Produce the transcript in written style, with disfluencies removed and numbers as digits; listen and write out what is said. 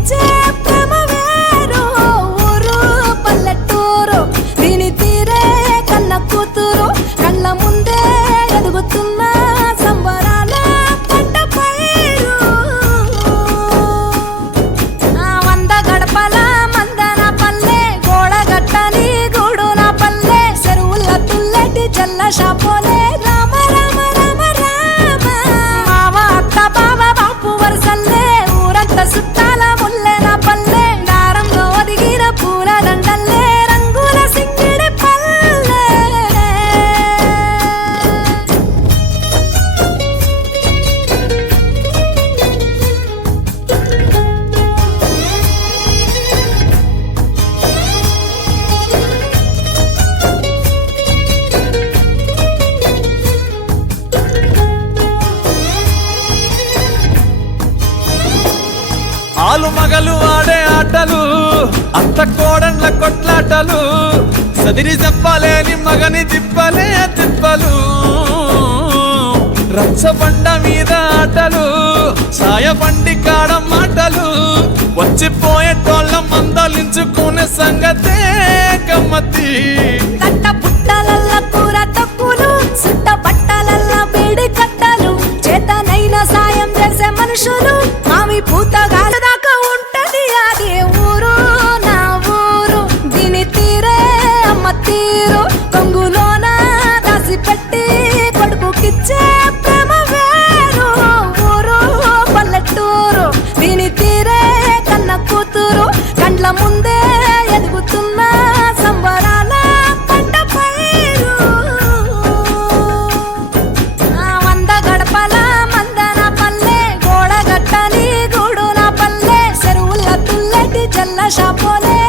కొడుకుకిచ్చే ప్రేమ వేరు. ఊరు పల్లెటూరు దీని తీరే కన్న కూతురు. కళ్ళ ముందే ఎదుగుతున్న సంబరాల పంట పైరు. 100 గడపల మందన పల్లె, గోడగట్టని గూడు నా పల్లె. చెరువుల తుల్లటి జల్ల షాపోలే రామ రామ రామ రామ. మావ అత్త బావ బాపు వరసల్లే, ఊరంతా సుట్టాల ముల్లె నా పల్లె. దారంలో ఒదిగిన పూల దండల్లే, రంగుల సింగిడి పల్లె. ఆలు మగలు ఆడే ఆటలు, అత్త కోడన్ల కొట్లాటలు. సదిరి చెప్పలేని మగని తిప్పలే తిప్పలు. రచ్చబండ మీద ఆటలు, సాయబండి కాడ మాటలు. వచ్చిపోయేటోళ్ళ మందలించుకునే సంగతే గమ్మతి. కట్ట పుట్టలల్ల కూర తక్కువలు, సుట్ట బట్టలల్ల వేడి కట్టలు. చేతనైన సాయం చేసే మనుషులు, మామి పూత దాకా ఉంటది అది ఊరు నా ఊరు. దీని తీరే అమ్మ తీరు. కొంగులోన దాసి పెట్టి కొడుకుకిచ్చే ప్రేమ వేరు. ఊరు పల్లెటూరు దీని తీరే కన్న కూతురు. కండ్ల ముందే ఎదుగుతున్న సంబరాల పంట పైరు. 100 గడపల మందన పల్లె, గోడగట్టని గూడు నా పల్లె. చెరువుల తుల్లటి జల్ల షాపోలే